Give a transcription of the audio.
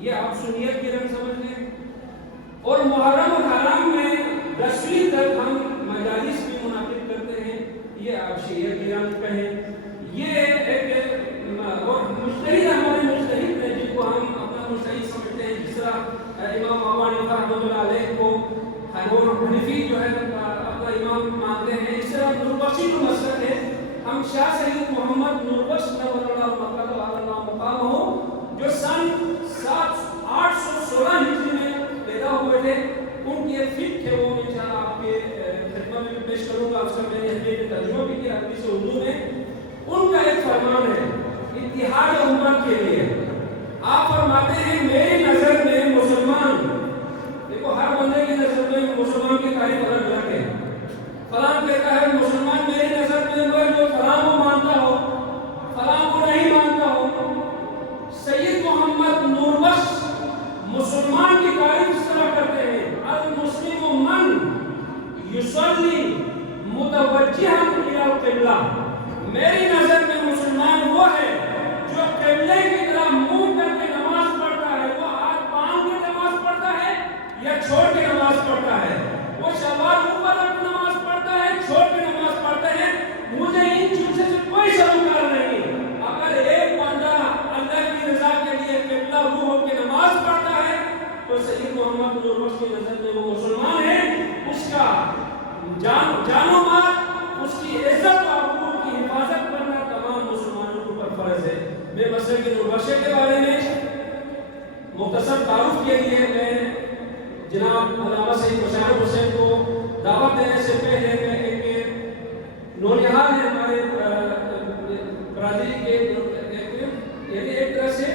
یہ آپ سنیت کی رنگ سمجھ لیں. اور محرم اور حرام میں 10ویں تک ہم مجالس بھی منعقد کرتے ہیں، یہ آپ شریعت کی رنگ کہیں. یہ ایک اور مجتہد ہمارے مجتہد ہیں جن کو ہم اپنا مجتہد سمجھتے ہیں، جس طرح امام ابو حنیفہ رحمۃ اللہ علیہ کو اور حنفی جو ہے اپنا امام مانتے ہیں. اس طرح نوربخشی جو مسلک ہے، ہم شاہ سید محمد نوربخش نور اللہ مقام ہو جو سن 816 ہجری میں پیدا ہوئے تھے، ان کی ایک فکر ہے وہ انشاءاللہ آپ کے خدمت میں پیش کروں گا. اس کا میں نے ترجمہ بھی کیا عربی سے اردو میں. ان کا ایک فرمان ہے اتحاد امت کے لیے. آپ فرماتے ہیں میری نظر میں مسلمان، دیکھو ہر بندے کی نظر میں مسلمان کی تعریف الگ الگ ہے. فلاں کہتا ہے مسلمان میری نظر میں وہ جو فلاں کو مانتا ہو، فلاں کو نہیں مانتا ہو. سید محمد نوربخش مسلمان کی تعریف اس طرح کرتے ہیں، المسلم من یصلی متوجہا الی القبلہ. میری نظر میں مسلمان وہ ہے جو قبلے کی طرف منہ کر کے نماز پڑھتا ہے. وہ ہاتھ باندھ کے نماز پڑھتا ہے یا چھوڑ کے نماز پڑھتا ہے، وہ شلوار اوپر رکھ کے نماز پڑھتا ہے، چھوڑ کے نماز پڑھتا ہے. مجھے ان چیزوں سے کوئی سروکار نہیں. اگر ایک بندہ اللہ کی رضا کے لیے قبلہ منہ ہو کے نماز پڑھتا ہے تو سید محمد نوربخش کی نظر میں وہ مسلمان ہے. اس کا جان و مال، اس کی عزت و آبرو کی حفاظت کرنا تمام مسلمانوں پر فرض ہے. میں مسلک نوربخش کے بارے میں مختصر تعارف کے لیے میں جناب علامہ سید مشارف حسین کو دعوت دینے سے پہلے میں ایک نونہال ہے ہمارے برادری کے ایک طرح سے